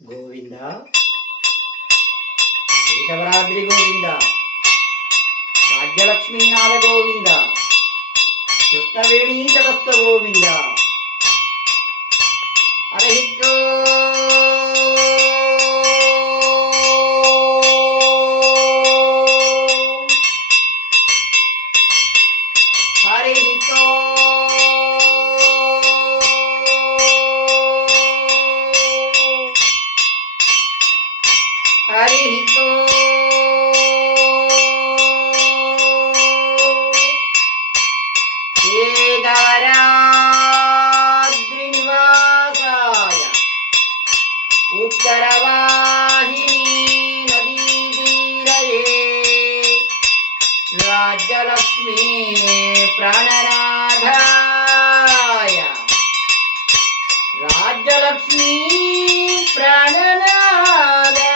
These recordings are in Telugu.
గోవింద కేశవరాద్రి గోవింద రాజ్యలక్ష్మీనాథ గోవింద కృష్ణవేణీ తటస్థ గోవింద హరి ఏకవరాద్రినివాసాయ ఉత్తరవాహిని నదీతీరయే రాజ్యలక్ష్మీ ప్రాణనాథాయ రాజ్యలక్ష్మీ ప్రాణనాథాయ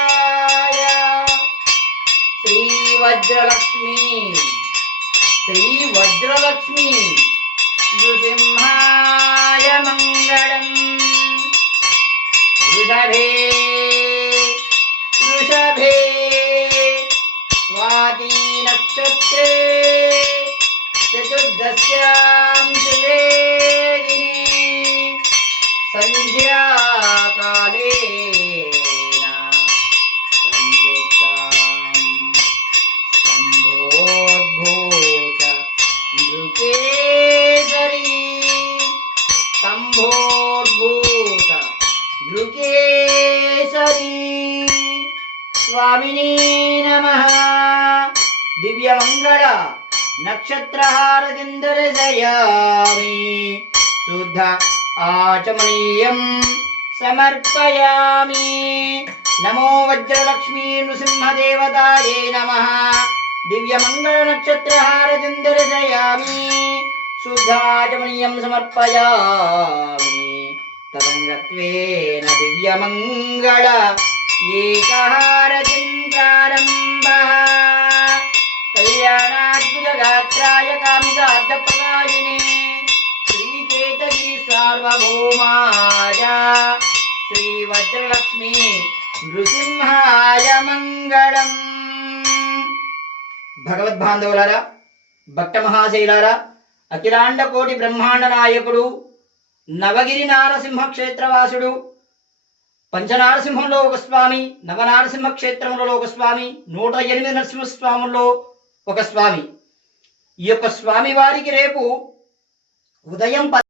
శ్రీవజ్రలక్ష్మీ శ్రీవజ్రలక్ష్మీ నృసింహాయ మంగళం వృషభే వృషభే స్వాతి నక్షత్రే చతుర్దశ్యాం శుభే దినే సంధ్యాకాలే स्वामिने नमः। दिव्यमंगल नक्षत्रहारतिं दर्शयामि शुद्ध आचमनीयं समर्पयामि। नमो वज्रलक्ष्मी नृसिंहदेवताये नमः। दिव्यमंगल नक्षत्रहारतिं दर्शयामि शुद्ध आचमनीयं समर्पयामि। तदङ्गत्वेन दिव्यमंगल एकहारतिं प्रारम्भः कल्याणाद्भुतगात्राय कामिकार्थप्रदायिने श्रीकेतगिरि सार्वभौमाय श्रीवज्रलक्ष्मी नृसिंहाय मंगళం। భగవద్బాంధవులారా, భక్త మహాశైలారా, అఖిలాండ కోటి బ్రహ్మాండ నాయకుడు నవగిరి నారసింహ క్షేత్రవాసుడు, పంచనారసింహంలో ఒక స్వామి, నవనారసింహ క్షేత్రములలో ఒక స్వామి, 108 నరసింహస్వాముల్లో ఒక స్వామి. ఈ యొక్క స్వామి వారికి రేపు ఉదయం